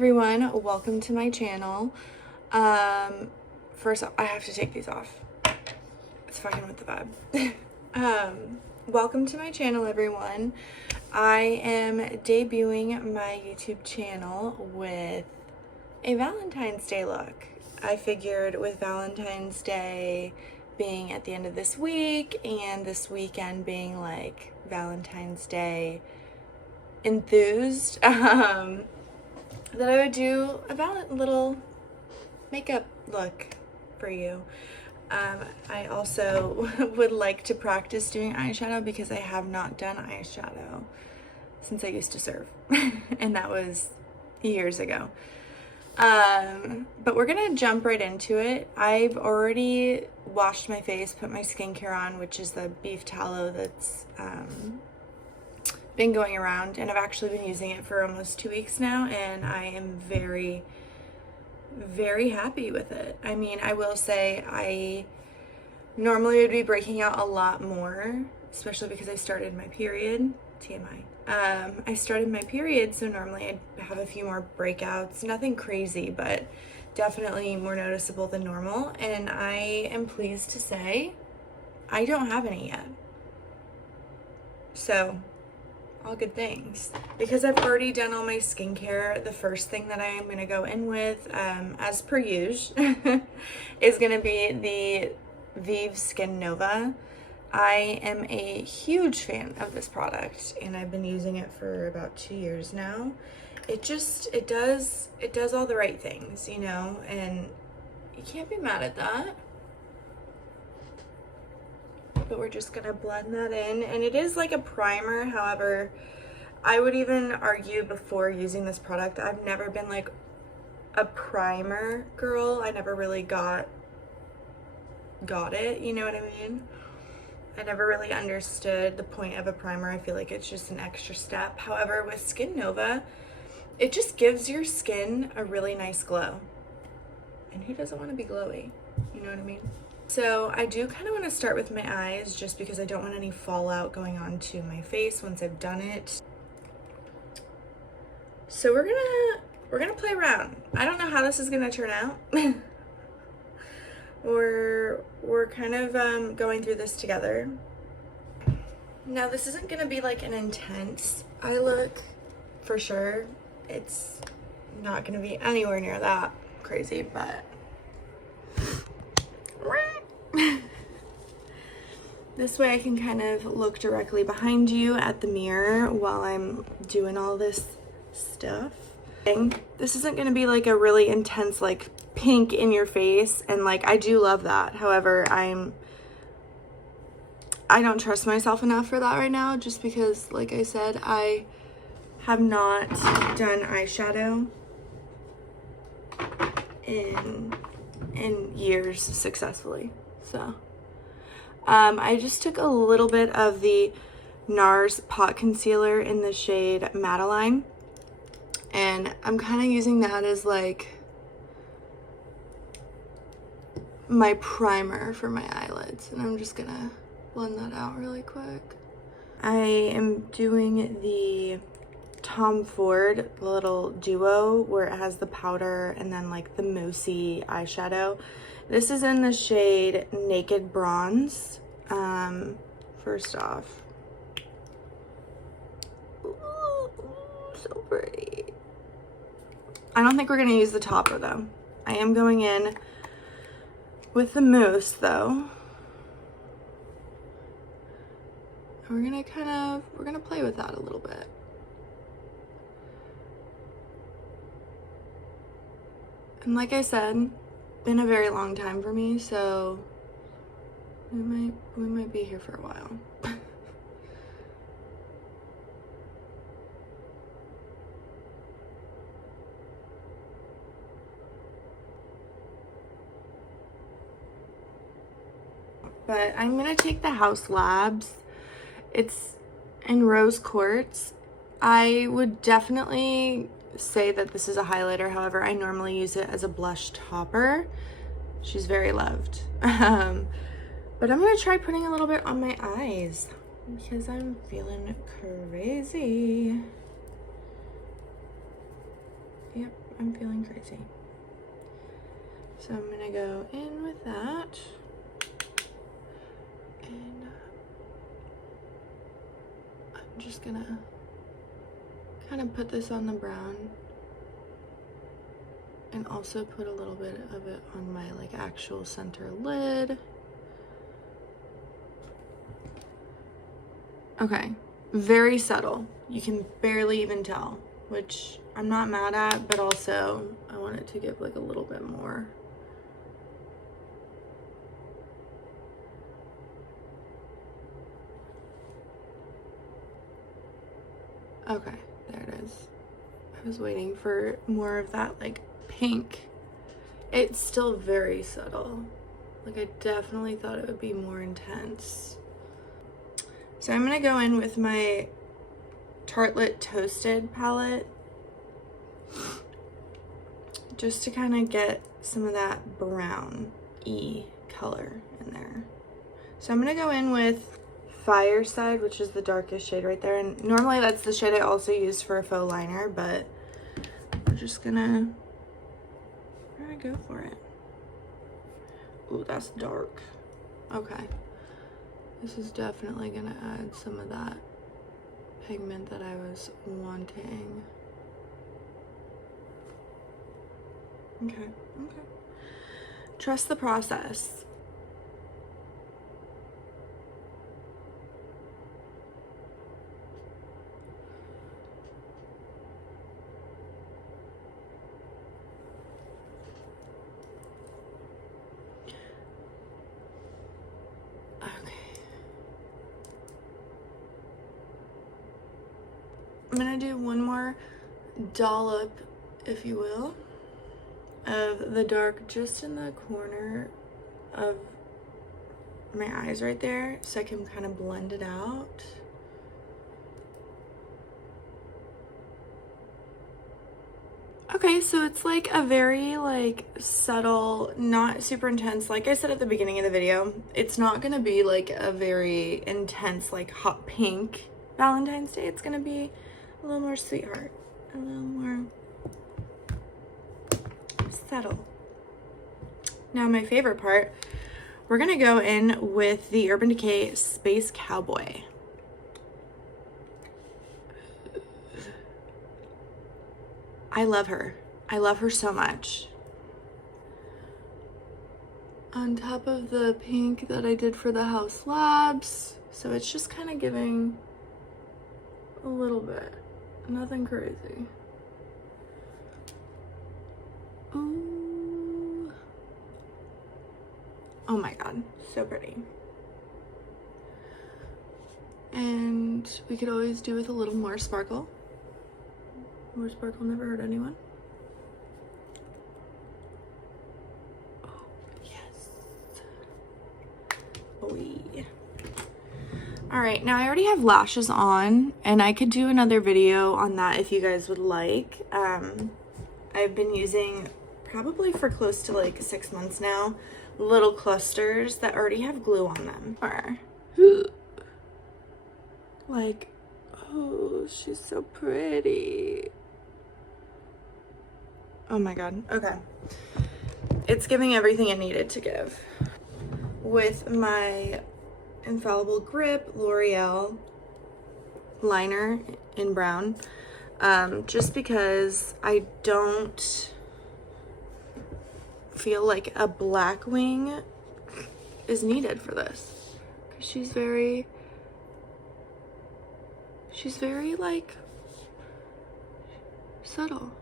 everyone, welcome to my channel. First off, I have to take these off. It's fucking with the vibe. Welcome to my channel, everyone. I am debuting my YouTube channel with a Valentine's Day look. I figured with Valentine's Day being at the end of this week and this weekend being like Valentine's Day enthused, that I would do a little makeup look for you. I also would like to practice doing eyeshadow because I have not done eyeshadow since I used to serve and that was years ago. But we're gonna jump right into it. I've already washed my face, put my skincare on, which is the beef tallow that's been going around, and I've actually been using it for almost 2 weeks now, and I am very, very happy with it. I mean, I will say I normally would be breaking out a lot more, especially because I started my period. TMI. I started my period, so normally I'd have a few more breakouts. Nothing crazy, but definitely more noticeable than normal, and I am pleased to say I don't have any yet. So all good things. Because I've already done all my skincare, the first thing that I am going to go in with, as per usual, is going to be the Vieve Skin Nova. I am a huge fan of this product, and I've been using it for about 2 years now. It does all the right things, you know, and you can't be mad at that. But we're just gonna blend that in, and it is like a primer. However, I would even argue before using this product, I've never been like a primer girl. I never really got it, you know what I mean? I never really understood the point of a primer. I feel like it's just an extra step. However, with Skin Nova, it just gives your skin a really nice glow. And who doesn't want to be glowy? You know what I mean? So I do kind of want to start with my eyes just because I don't want any fallout going on to my face once I've done it. So we're gonna play around. I don't know how this is gonna turn out. We're kind of going through this together. Now this isn't gonna be like an intense eye look for sure. It's not gonna be anywhere near that crazy, but this way I can kind of look directly behind you at the mirror while I'm doing all this stuff. This isn't going to be like a really intense like pink in your face, and like I do love that. However, I don't trust myself enough for that right now, just because like I said, I have not done eyeshadow in years successfully. So I just took a little bit of the Nars pot concealer in the shade Madeline, and I'm kind of using that as like my primer for my eyelids, and I'm just gonna blend that out really quick. I am doing the Tom Ford little duo where it has the powder and then like the moussey eyeshadow. This is in the shade Naked Bronze. First off, ooh, so pretty. I don't think we're gonna use the topper though. I am going in with the mousse though. We're gonna play with that a little bit. And like I said, been a very long time for me, so we might be here for a while. But I'm gonna take the Haus Labs. It's in rose quartz. I would definitely say that this is a highlighter. However, I normally use it as a blush topper. She's very loved. But I'm gonna try putting a little bit on my eyes because I'm feeling crazy. Yep, I'm feeling crazy. So I'm gonna go in with that. And I'm just gonna kind of put this on the brown and also put a little bit of it on my like actual center lid. Okay, very subtle. You can barely even tell, which I'm not mad at, but also I want it to give like a little bit more. Okay, there it is. I was waiting for more of that like pink. It's still very subtle. Like I definitely thought it would be more intense. So I'm gonna go in with my Tartelette Toasted palette just to kind of get some of that brown-y color in there. So I'm gonna go in with Fireside, which is the darkest shade right there, and normally that's the shade I also use for a faux liner, but we're just gonna go for it. Ooh, that's dark. Okay, this is definitely gonna add some of that pigment that I was wanting. Okay. Trust the process. I'm gonna do one more dollop, if you will, of the dark just in the corner of my eyes right there, so I can kind of blend it out. Okay, so it's like a very like subtle, not super intense. Like I said at the beginning of the video, it's not gonna be like a very intense like hot pink Valentine's Day. It's gonna be a little more sweetheart, a little more subtle. Now my favorite part, we're gonna go in with the Urban Decay Space Cowboy. I love her. I love her so much. On top of the pink that I did for the Haus labs. So it's just kind of giving a little bit. Nothing crazy. Ooh. Oh my god, so pretty. And we could always do with a little more sparkle. More sparkle never hurt anyone. Oh, yes. Oh, yeah. All right, now I already have lashes on, and I could do another video on that if you guys would like. I've been using, probably for close to like 6 months now, little clusters that already have glue on them. Or, like, oh, she's so pretty. Oh my god, okay. It's giving everything it needed to give. With my Infallible Grip L'Oreal liner in brown, just because I don't feel like a black wing is needed for this. Because she's very like subtle.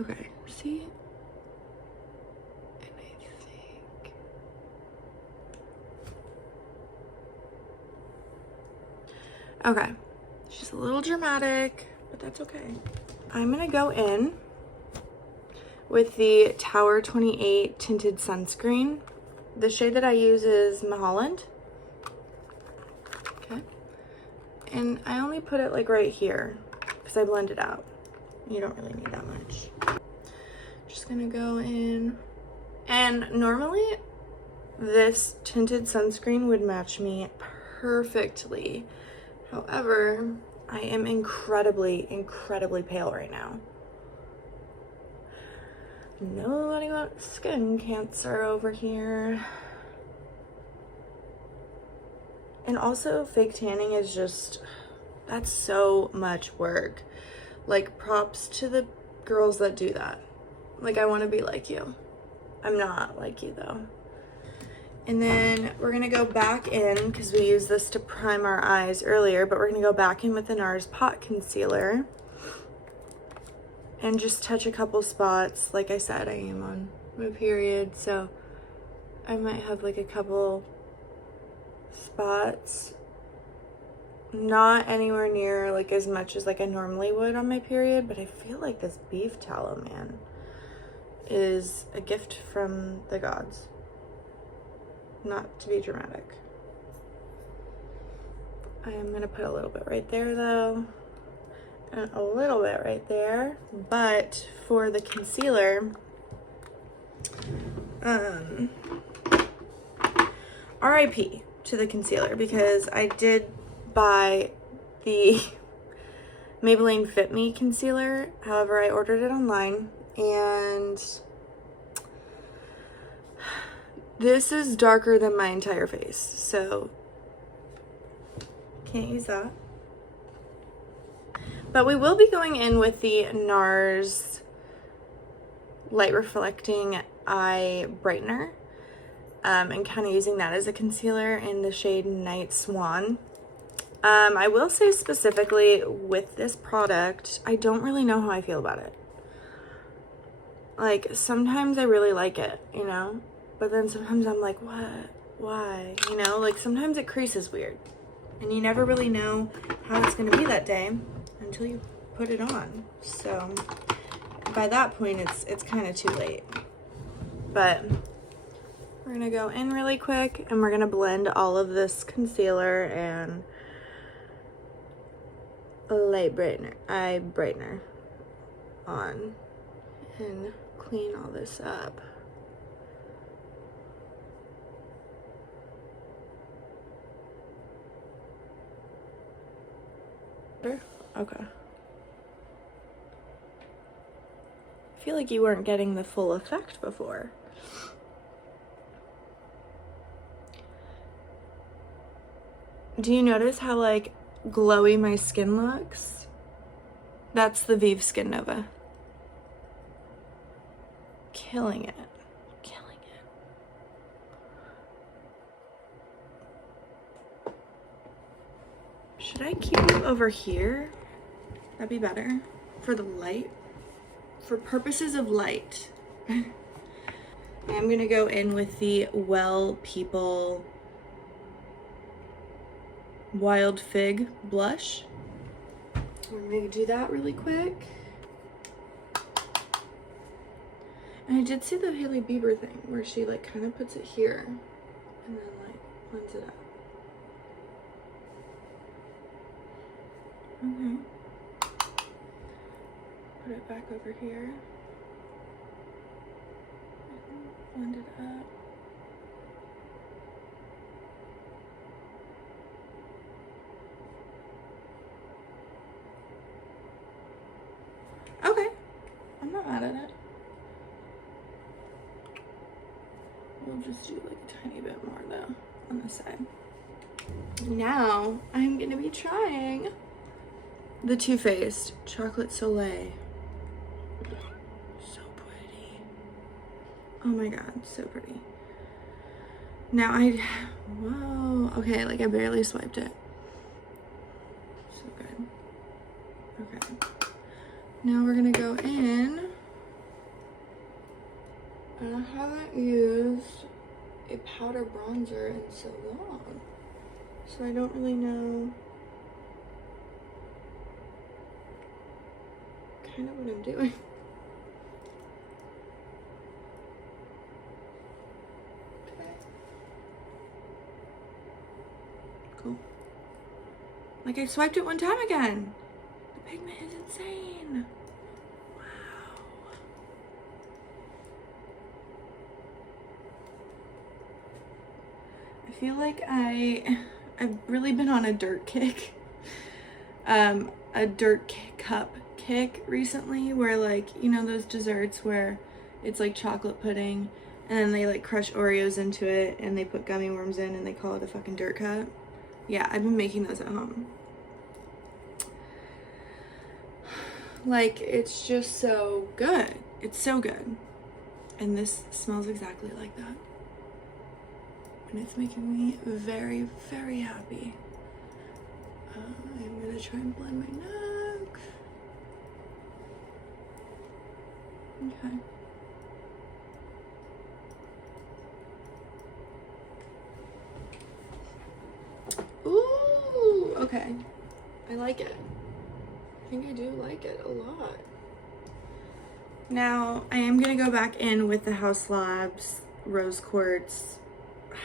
Okay, see? And I think... Okay, she's a little dramatic, but that's okay. I'm gonna go in with the Tower 28 Tinted Sunscreen. The shade that I use is Mulholland. Okay. And I only put it like right here because I blend it out. You don't really need that much. Just gonna go in, and normally this tinted sunscreen would match me perfectly. However, I am incredibly, incredibly pale right now. Nobody wants skin cancer over here. And also, fake tanning is just, that's so much work. Like, props to the girls that do that. Like, I want to be like you. I'm not like you though. And then we're gonna go back in, because we used this to prime our eyes earlier, but we're gonna go back in with the Nars Pot Concealer and just touch a couple spots. Like I said, I am on my period, so I might have like a couple spots. Not anywhere near like as much as like I normally would on my period, but I feel like this beef tallow, man, is a gift from the gods. Not to be dramatic. I am gonna put a little bit right there though, and a little bit right there. But for the concealer, RIP to the concealer, because I did buy the Maybelline Fit Me concealer. However, I ordered it online, and this is darker than my entire face, so can't use that. But we will be going in with the Nars Light Reflecting Eye Brightener, and kind of using that as a concealer in the shade Night Swan. I will say specifically with this product, I don't really know how I feel about it. Like, sometimes I really like it, you know? But then sometimes I'm like, what? Why? You know, like sometimes it creases weird. And you never really know how it's going to be that day until you put it on. So by that point, it's kind of too late. But we're going to go in really quick and we're going to blend all of this concealer and light brightener, eye brightener on and clean all this up. Okay. I feel like you weren't getting the full effect before. Do you notice how like glowy my skin looks? That's the Vieve Skin Nova. Killing it. Killing it. Should I keep it over here? That'd be better for the light. For purposes of light. I'm gonna go in with the Well People Wild Fig blush. I'm gonna do that really quick. And I did see the Hailey Bieber thing where she like kind of puts it here and then like blends it up. Okay. Put it back over here. Blend it up. Okay. I'm not mad at it. We'll just do like a tiny bit more though on this side. Now I'm gonna be trying the Too Faced Chocolate Soleil. So pretty. Oh my god, so pretty. Now whoa, okay, like I barely swiped it. So good. Okay. Now we're gonna go in. And I haven't used a powder bronzer in so long, so I don't really know kind of what I'm doing. Okay. Cool. Like I swiped it one time again. The pigment is insane. Wow. feel like I've really been on a dirt kick. A cup kick recently, where like, you know, those desserts where it's like chocolate pudding and then they like crush Oreos into it and they put gummy worms in and they call it a fucking dirt cup. Yeah, I've been making those at home. Like, it's just so good. It's so good. And this smells exactly like that. And it's making me very, very happy. I'm gonna try and blend my neck. Okay. Ooh, okay. I like it. I think I do like it a lot. Now, I am gonna go back in with the Haus Labs Rose Quartz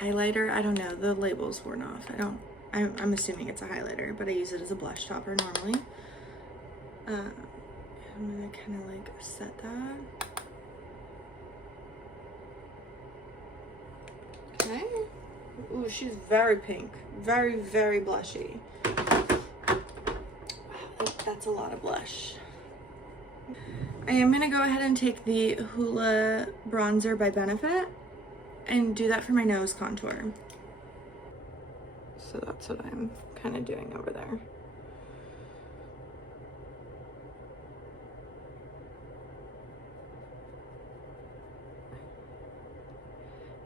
highlighter. I don't know, the label's worn off. I'm assuming it's a highlighter, but I use it as a blush topper normally. I'm gonna kind of like set that. Okay. Ooh, she's very pink. Very, very blushy. Wow, that's a lot of blush. I am gonna go ahead and take the Hoola bronzer by Benefit and do that for my nose contour. So that's what I'm kind of doing over there.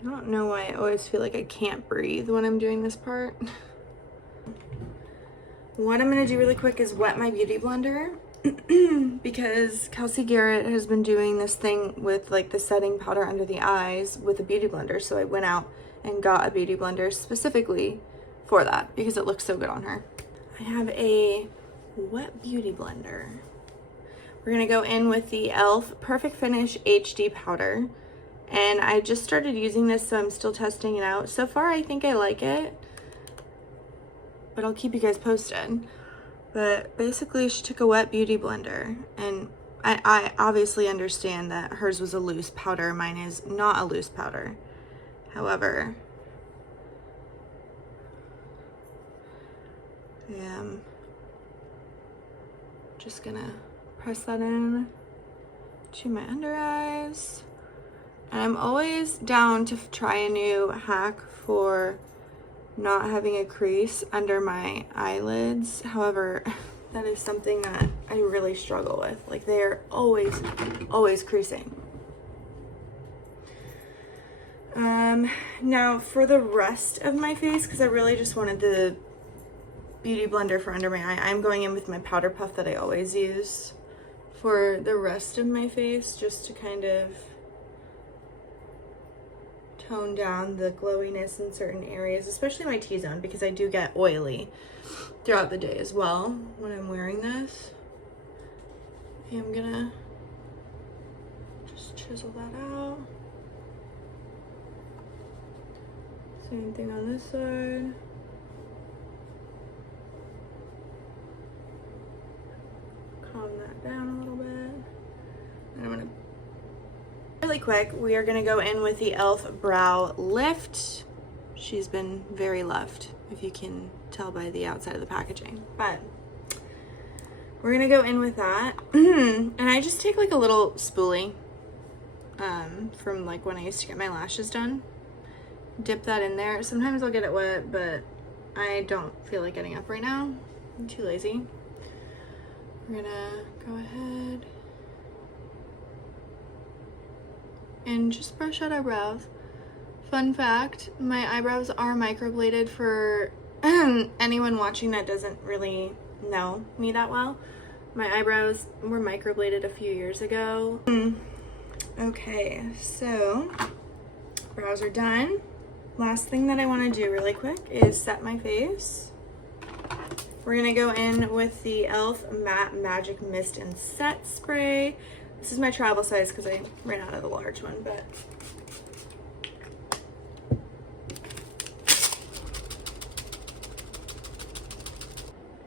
I don't know why I always feel like I can't breathe when I'm doing this part. What I'm gonna do really quick is wet my beauty blender because Kelsey Garrett has been doing this thing with like the setting powder under the eyes with a beauty blender. So I went out and got a beauty blender specifically for that because it looks so good on her. I have a wet beauty blender. We're gonna go in with the e.l.f. Perfect Finish HD powder. And I just started using this, so I'm still testing it out. So far, I think I like it, but I'll keep you guys posted. But basically, she took a wet beauty blender, and I obviously understand that hers was a loose powder. Mine is not a loose powder. However, I am just gonna press that in to my under eyes. And I'm always down to try a new hack for not having a crease under my eyelids. However, that is something that I really struggle with. Like, they're always creasing. Now for the rest of my face, because I really just wanted the beauty blender for under my eye, I'm going in with my powder puff that I always use for the rest of my face, just to kind of tone down the glowiness in certain areas, especially my T-zone, because I do get oily throughout the day as well when I'm wearing this. I'm gonna just chisel that out. Same thing on this side. Calm that down a little bit. And I'm gonna really quick, we are gonna go in with the e.l.f. Brow Lift. She's been very loved, if you can tell by the outside of the packaging. But we're gonna go in with that. And I just take like a little spoolie from like when I used to get my lashes done. Dip that in there. Sometimes I'll get it wet, but I don't feel like getting up right now. I'm too lazy. We're gonna go ahead and just brush out our brows. Fun fact, my eyebrows are microbladed for anyone watching that doesn't really know me that well. My eyebrows were microbladed a few years ago. Okay, so brows are done. Last thing that I want to do really quick is set my face. We're gonna go in with the e.l.f. Matte Magic Mist and Set Spray. This is my travel size because I ran out of the large one, but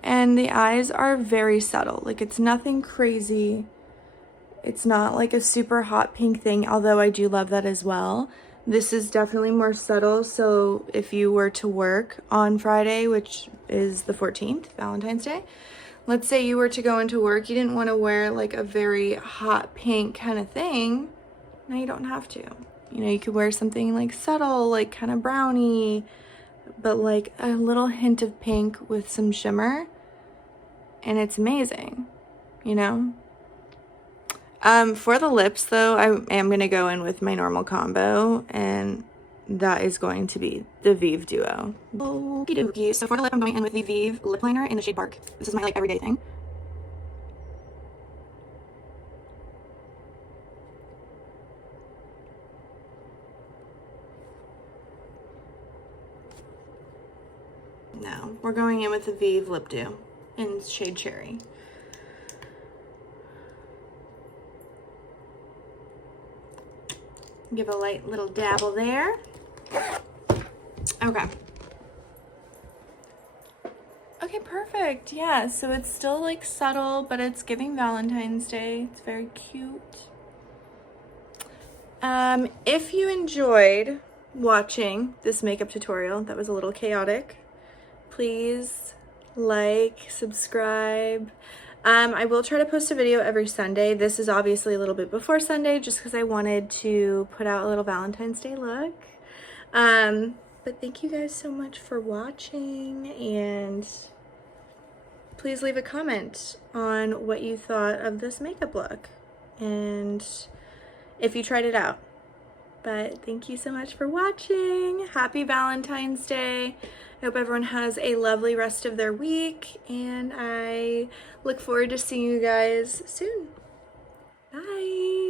and the eyes are very subtle. Like, it's nothing crazy. It's not like a super hot pink thing, although I do love that as well. This is definitely more subtle, so if you were to work on Friday, which is the 14th, Valentine's Day, let's say you were to go into work, you didn't want to wear like a very hot pink kind of thing, now you don't have to. You know, you could wear something like subtle, like kind of browny, but like a little hint of pink with some shimmer, and it's amazing, you know? For the lips though, I am going to go in with my normal combo, and that is going to be the Vieve Duo. Okie dokie. So for the lip, I'm going in with the Vieve lip liner in the shade Bark. This is my like everyday thing. No, we're going in with the Vieve Lip Dew in shade Cherry. Give a light little dabble there. Okay. Okay, perfect. Yeah, so it's still like subtle, but it's giving Valentine's Day. It's very cute. If you enjoyed watching this makeup tutorial that was a little chaotic, please like, subscribe. I will try to post a video every Sunday. This is obviously a little bit before Sunday just because I wanted to put out a little Valentine's Day look. But thank you guys so much for watching, and please leave a comment on what you thought of this makeup look and if you tried it out. But thank you so much for watching. Happy Valentine's Day. I hope everyone has a lovely rest of their week, and I look forward to seeing you guys soon. Bye.